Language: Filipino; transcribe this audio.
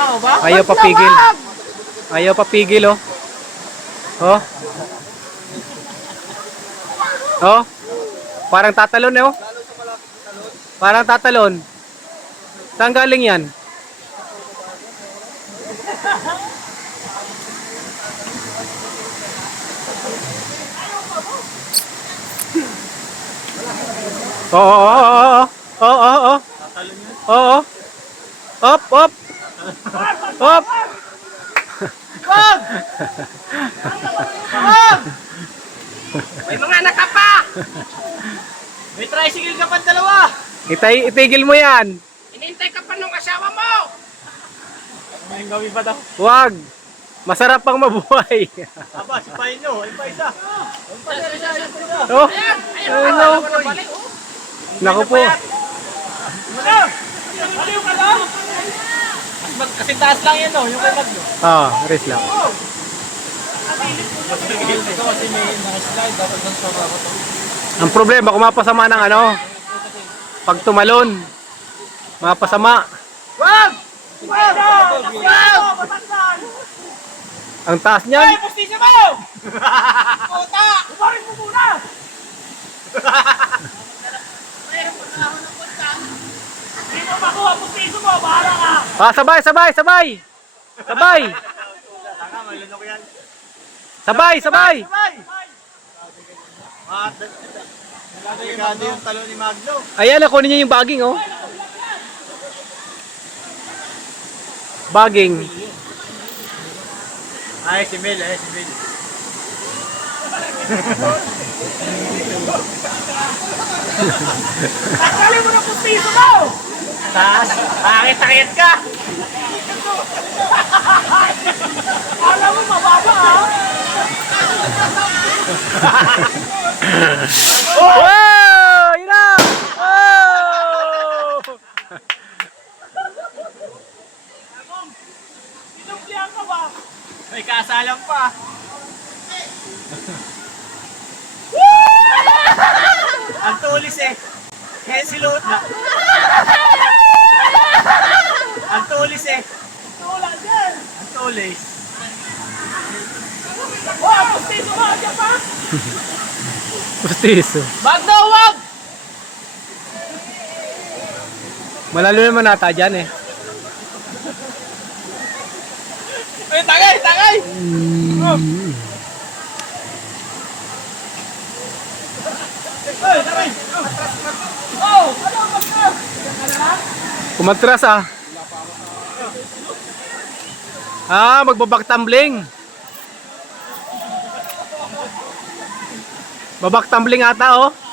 Tao ba? Ayaw papigil. Ayaw papigil, oh. Oh. Oh. Parang tatalon, eh, oh. Parang tatalon. Saan galing yan? Oo, oo, oo, oo. Oo, oo, oo. Op, op. Op. Wag! Wag! May mga nakapa! May tricycle ka pa dalawa! Itay, itigil mo yan. Inintay ka pa nung asawa mo! May gawin pa daw. Huwag. Masarap pang mabuhay. Aba, sipahin nyo. Ay pa isa. Ay pa isa, isa, isa, isa. oh. Ayan! Ayun, oh. Naku po. Ano? Aliw ka lang! Mag- Kasi taas lang yan, no? Yung kay Magno. Ah, rest lang. Ito kasi may nakaslide. Dapat lang sa baba to. Ang problema, kung mapasama ng ano, pag tumalon, mapasama. Wag! Wag! Wag! Ang taas niyan. Ay, pustisya mo! Puta! Umarin mo muna! Hindi mo makuha pustisya mo, bahala! Ah, sabay, sabay, sabay. Sabay. Tanga, malunok yan. Sabay, sabay. Yung talo ni Magno. Ayan, kunin niya yung baging, oh. Baging. Ay, si Mel, eh, si Mel. Tanggalin mo na pustiso mo! Taas, akit-akit ka! Alam mo, mababa ah! Wow! Yun na! Wow! Sinumplihan ka ba? May kasalang pa. Ang tulis eh. Kaya na. Ang tulis eh. Tula dyan. Ang tulis. Wow, pustiso mo dyan pa. Pustiso. Wag daw, wag! Malalo naman nata dyan, eh. Ay, tagay, tagay! Ay, tagay! Oh, ano? Kumatras, ah. Ah, magbabak tumbling. Babak tumbling ata, oh.